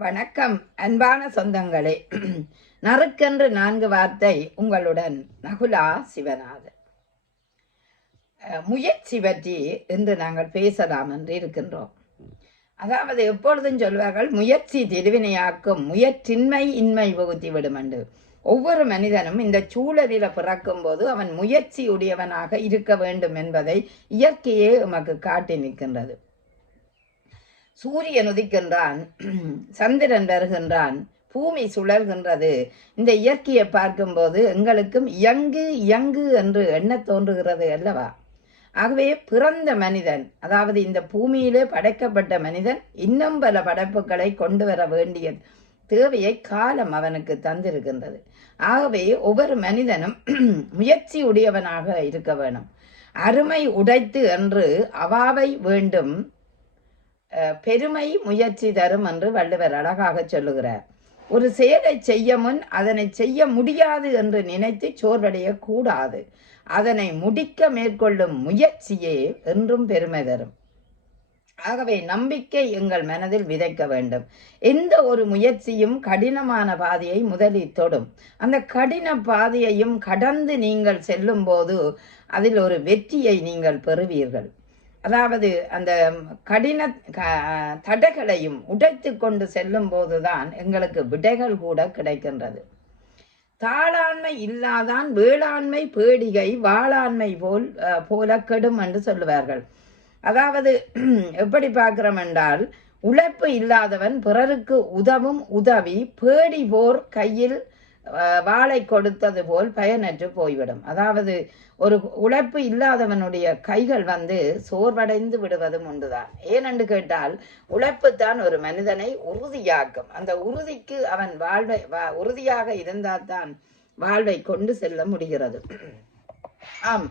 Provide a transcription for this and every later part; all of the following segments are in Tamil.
வணக்கம் அன்பான சொந்தங்களே. நறுக்கென்று 4 வார்த்தை உங்களுடன் நகுலா சிவநாதன். முயற்சி பற்றி இன்று நாங்கள் பேசலாம் என்று இருக்கின்றோம். அதாவது எப்பொழுதும் சொல்வார்கள், முயற்சி திருவினையாக்கும், முயற்சின்மை இன்மை புகுத்திவிடும் என்று. ஒவ்வொரு மனிதனும் இந்த சூழலில பிறக்கும் போது அவன் முயற்சி உடையவனாக இருக்க வேண்டும் என்பதை இயற்கையே நமக்கு காட்டி நிற்கின்றது. சூரியன் உதிக்கின்றான், சந்திரன் வருகின்றான், பூமி சுழல்கின்றது. இந்த இயற்கையை பார்க்கும்போது எங்களுக்கும் இயங்கு இயங்கு என்று எண்ண தோன்றுகிறது அல்லவா? ஆகவே பிறந்த மனிதன், அதாவது இந்த பூமியிலே படைக்கப்பட்ட மனிதன் இன்னும் பல படைப்புகளை கொண்டு வர வேண்டிய தேவையை காலம் அவனுக்கு தந்திருக்கின்றது. ஆகவே ஒவ்வொரு மனிதனும் முயற்சி உடையவனாக இருக்க வேணும். அருமை உடைத்து என்று அவாவை வேண்டும், பெருமை முயற்சி தரும் என்று வள்ளுவர் அழகாக சொல்லுகிறார். ஒரு செயலை செய்ய முன் அதனை செய்ய முடியாது என்று நினைத்து சோர்வடைய கூடாது. அதனை முடிக்க மேற்கொள்ளும் முயற்சியே என்றும் பெருமை தரும். ஆகவே நம்பிக்கை எங்கள் மனதில் விதைக்க வேண்டும். எந்த ஒரு முயற்சியும் கடினமான பாதையை முதலில் தொடும். அந்த கடின பாதையையும் கடந்து நீங்கள் செல்லும் போது அதில் ஒரு வெற்றியை நீங்கள் பெறுவீர்கள். அதாவது அந்த கடின தடைகளையும் உடைத்து கொண்டு செல்லும் போதுதான் எங்களுக்கு விடைகள் கூட கிடைக்கின்றது. தாளாண்மை இல்லாதான் வேளாண்மை பேடிகை வாளாண்மை போல கெடும் என்று சொல்லுவார்கள். அதாவது எப்படி பார்க்கிறோம் என்றால், உழைப்பு இல்லாதவன் பிறருக்கு உதவும் உதவி பேடி போர் கையில் வாளை கொடுத்தது போல் பயனற்று போய்விடும். அதாவது ஒரு உழைப்பு இல்லாதவனுடைய கைகள் சோர்வடைந்து விடுவதும் உண்டுதான். ஏனென்று கேட்டால், உழைப்புத்தான் ஒரு மனிதனை உறுதியாக்கும். அந்த உறுதிக்கு அவன் உறுதியாக இருந்தால் தான் வாழ்வை கொண்டு செல்ல முடிகிறது. ஆம்,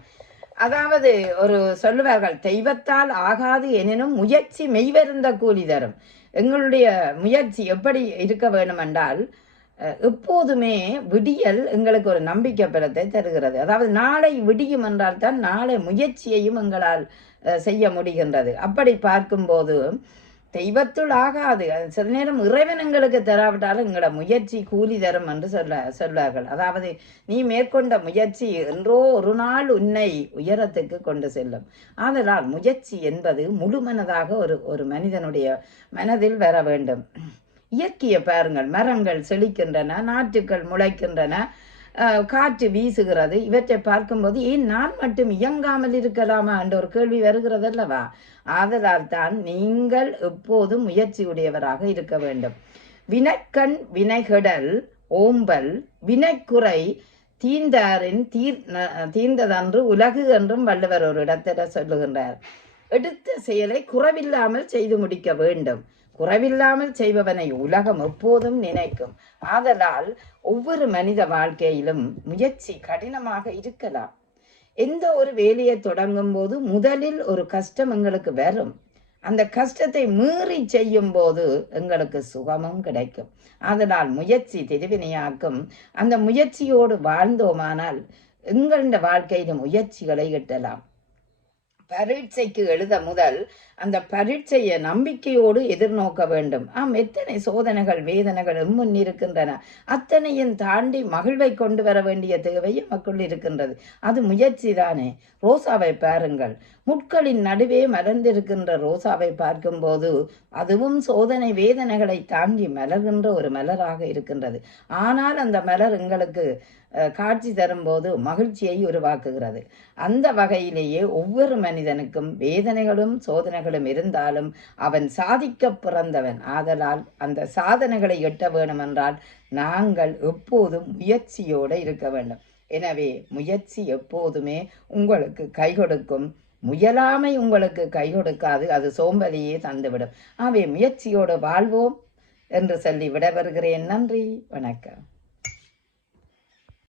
அதாவது ஒரு சொல்லுவார்கள், தெய்வத்தால் ஆகாது எனினும் முயற்சி மெய்வருந்த கூலி தரும். எங்களுடைய முயற்சி எப்படி இருக்க வேண்டும் என்றால், எப்போதுமே விடியல் எங்களுக்கு ஒரு நம்பிக்கை பெறத்தை தருகிறது. அதாவது நாளை விடியும் என்றால் தான் நாளை முயற்சியையும் எங்களால் செய்ய முடிகின்றது. அப்படி பார்க்கும்போது தெய்வத்துள் ஆகாது, சில நேரம் இறைவன் எங்களுக்கு தராவிட்டாலும் எங்களோட முயற்சி கூலி தரும் என்று சொல்வார்கள். அதாவது நீ மேற்கொண்ட முயற்சி என்றோ ஒரு நாள் உன்னை உயரத்துக்கு கொண்டு செல்லும். ஆதலால் முயற்சி என்பது முழுமனதாக ஒரு மனிதனுடைய மனதில் வர வேண்டும். இயற்கையை பாருங்கள், மரங்கள் செழிக்கின்றன, நாற்றுக்கள் முளைக்கின்றன, காற்று வீசுகிறது. இவற்றை பார்க்கும்போது ஏன் நான் மட்டும் இயங்காமல் இருக்கலாமா என்ற ஒரு கேள்வி வருகிறது அல்லவா? ஆதலால் தான் நீங்கள் எப்போதும் முயற்சி உடையவராக இருக்க வேண்டும். வினைக்கண் வினைகடல் ஓம்பல் வினைக்குறை தீர்ந்தாரின் தீர்ந்ததன்று உலகு என்றும் வள்ளுவர் ஒரு இடத்தில சொல்லுகின்றார். எடுத்த செயலை குறைவில்லாமல் செய்து முடிக்க வேண்டும். குறைவில்லாமல் செய்பவனை உலகம் எப்போதும் நினைக்கும். ஆதலால் ஒவ்வொரு மனித வாழ்க்கையிலும் முயற்சி கடினமாக இருக்கலாம். எந்த ஒரு வேலையை தொடங்கும் போது முதலில் ஒரு கஷ்டம் எங்களுக்கு வரும். அந்த கஷ்டத்தை மீறி செய்யும் போது எங்களுக்கு சுகமும் கிடைக்கும். ஆதலால் முயற்சி திருவினையாக்கும். அந்த முயற்சியோடு வாழ்ந்தோமானால் எங்கள வாழ்க்கையிலும் முயற்சிகளை எட்டலாம். பரீட்சைக்கு எழுத முதல் அந்த பரீட்சையை நம்பிக்கையோடு எதிர்நோக்க வேண்டும். எத்தனை சோதனைகள் வேதனைகள் முன் இருக்கின்றன. அத்தனையும் தாண்டி மகிழ்வை கொண்டு வர வேண்டிய தேவை நமக்குள் இருக்கின்றது. அது முயற்சி தானே. ரோசாவை பாருங்கள், முட்களின் நடுவே மலர்ந்திருக்கின்ற ரோசாவை பார்க்கும்போது அதுவும் சோதனை வேதனைகளை தாங்கி மலர்கின்ற ஒரு மலராக இருக்கின்றது. ஆனால் அந்த மலர் எங்களுக்கு காட்சி தரும்போது மகிழ்ச்சியை உருவாக்குகிறது. அந்த வகையிலேயே ஒவ்வொரு மனிதனுக்கும் வேதனைகளும் சோதனைகளும் இருந்தாலும் அவன் சாதிக்க பிறந்தவன். ஆதலால் அந்த சாதனைகளை எட்ட வேண்டும் என்றால் நாங்கள் எப்போதும் முயற்சியோடு இருக்க வேண்டும். எனவே முயற்சி எப்போதுமே உங்களுக்கு கை கொடுக்கும். முயலாமை உங்களுக்கு கை கொடுக்காது, அது சோம்பலியே தந்துவிடும். ஆகவே முயற்சியோடு வாழ்வோம் என்று சொல்லி விடைபெறுகிறேன். நன்றி, வணக்கம்.